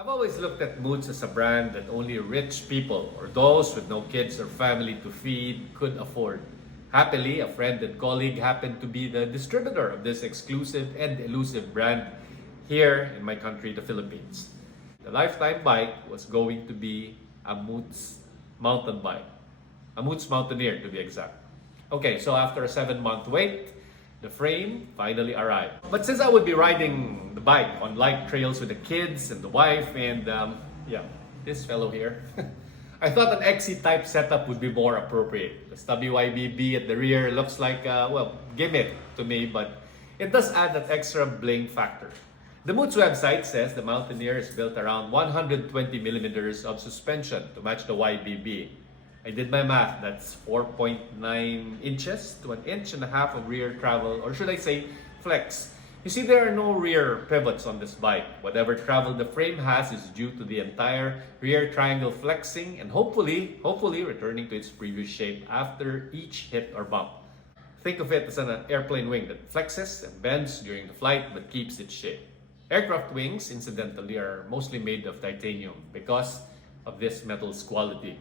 I've always looked at Moots as a brand that only rich people or those with no kids or family to feed could afford. Happily, a friend and colleague happened to be the distributor of this exclusive and elusive brand here in my country, the Philippines. The lifetime bike was going to be a Moots mountain bike, a Moots Mountaineer to be exact. Okay, so after a 7-month wait, the frame finally arrived. But since I would be riding the bike on light trails with the kids and the wife and yeah, this fellow here, I thought an XC type setup would be more appropriate. The stubby YBB at the rear looks like, well, gimmick to me, but it does add that extra bling factor. The Moots website says the Mountaineer is built around 120 millimeters of suspension to match the YBB. I did my math, that's 4.9 inches to 1.5 inches of rear travel, or should I say flex. You see, there are no rear pivots on this bike. Whatever travel the frame has is due to the entire rear triangle flexing and hopefully returning to its previous shape after each hit or bump. Think of it as an airplane wing that flexes and bends during the flight but keeps its shape. Aircraft wings, incidentally, are mostly made of titanium because of this metal's quality.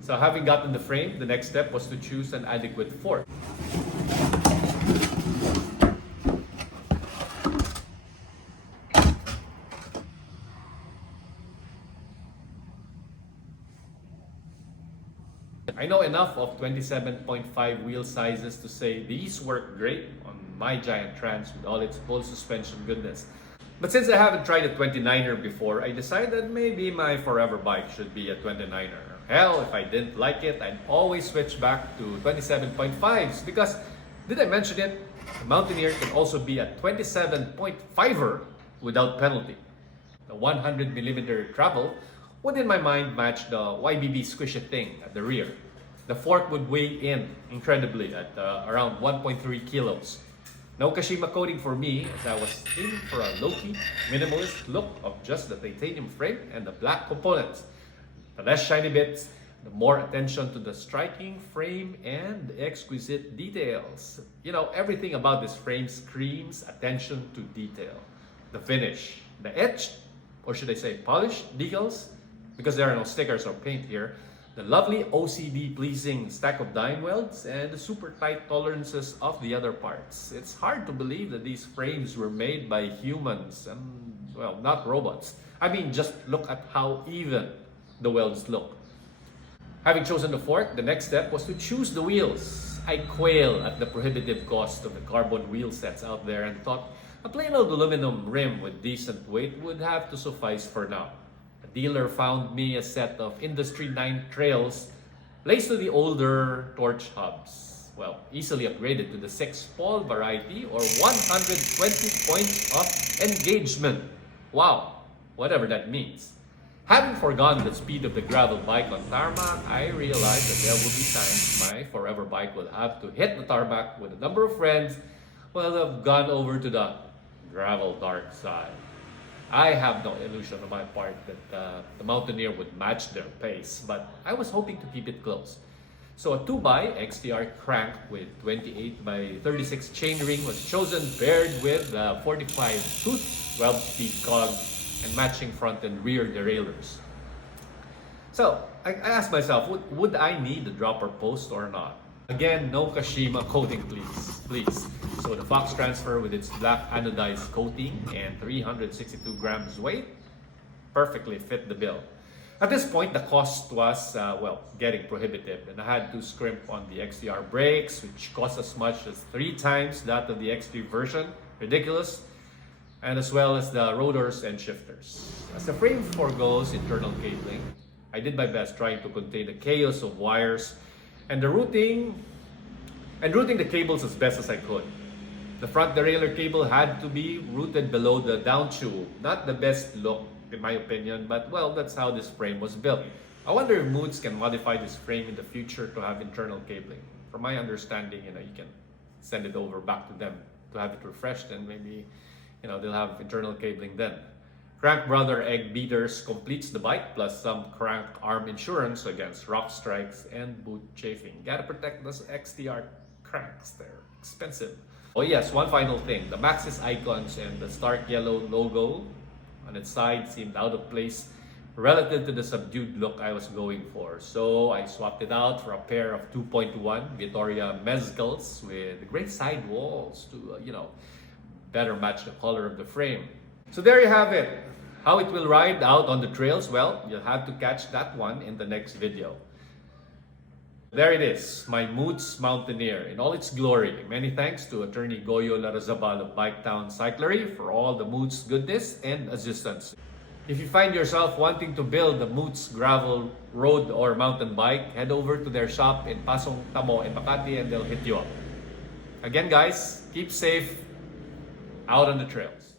So having gotten the frame, the next step was to choose an adequate fork. I know enough of 27.5 wheel sizes to say these work great on my giant Trans with all its full suspension goodness. But since I haven't tried a 29er before, I decided maybe my forever bike should be a 29er. Hell, if I didn't like it, I'd always switch back to 27.5s because, did I mention it? The Mountaineer can also be a 27.5er without penalty. The 100mm travel would in my mind match the YBB squishy thing at the rear. The fork would weigh in incredibly at around 1.3 kilos. No Kashima coating for me as I was aiming for a low-key, minimalist look of just the titanium frame and the black components. The less shiny bits, the more attention to the striking frame and the exquisite details. You know, everything about this frame screams attention to detail. The finish, the etched, or should I say polished decals, because there are no stickers or paint here, the lovely OCD pleasing stack of dime welds, and the super tight tolerances of the other parts. It's hard to believe that these frames were made by humans and, well, not robots. I mean, just look at how even the welds look. Having chosen the fork, the next step was to choose the wheels. I quail at the prohibitive cost of the carbon wheel sets out there and thought a plain old aluminum rim with decent weight would have to suffice for now. A dealer found me a set of Industry 9 trails laced to the older torch hubs. Well, easily upgraded to the 6-pole variety or 120 points of engagement. Wow, whatever that means. Having forgone the speed of the gravel bike on tarmac, I realized that there would be times my forever bike would have to hit the tarmac with a number of friends who have gone over to the gravel dark side. I have no illusion on my part that the Mountaineer would match their pace, but I was hoping to keep it close. So a 2x XTR crank with 28 by 36 chainring was chosen, paired with 45 tooth 12-speed cog and matching front and rear derailleurs. So I asked myself, would I need the dropper post or not? Again, no Kashima coating, please. So the Fox Transfer with its black anodized coating and 362 grams weight perfectly fit the bill. At this point, the cost was, well, getting prohibitive, and I had to scrimp on the XTR brakes, which cost as much as 3 times that of the XT version. Ridiculous. And as well as the rotors and shifters. As the frame forgoes internal cabling, I did my best trying to contain the chaos of wires and routing the cables as best as I could. The front derailleur cable had to be routed below the down tube. Not the best look in my opinion, but well, that's how this frame was built. I wonder if Moots can modify this frame in the future to have internal cabling. From my understanding, you can send it over back to them to have it refreshed, and maybe they'll have internal cabling then. Crank Brother Egg Beaters completes the bike, plus some crank arm insurance against rock strikes and boot chafing. Gotta protect those XTR cranks, they're expensive. Oh yes, one final thing. The Maxxis icons and the stark yellow logo on its side seemed out of place relative to the subdued look I was going for. So I swapped it out for a pair of 2.1 Vittoria Mezcals with great side walls to, better match the color of the frame. So there you have it. How it will ride out on the trails, well, you'll have to catch that one in the next video. There it is, my Moots Mountaineer in all its glory. Many thanks to Attorney Goyo Larazabal of Biketown Cyclery for all the Moots goodness and assistance. If you find yourself wanting to build a Moots gravel road or mountain bike, head over to their shop in Pasong Tamo in Makati and they'll hit you up. Again guys, keep safe out on the trails.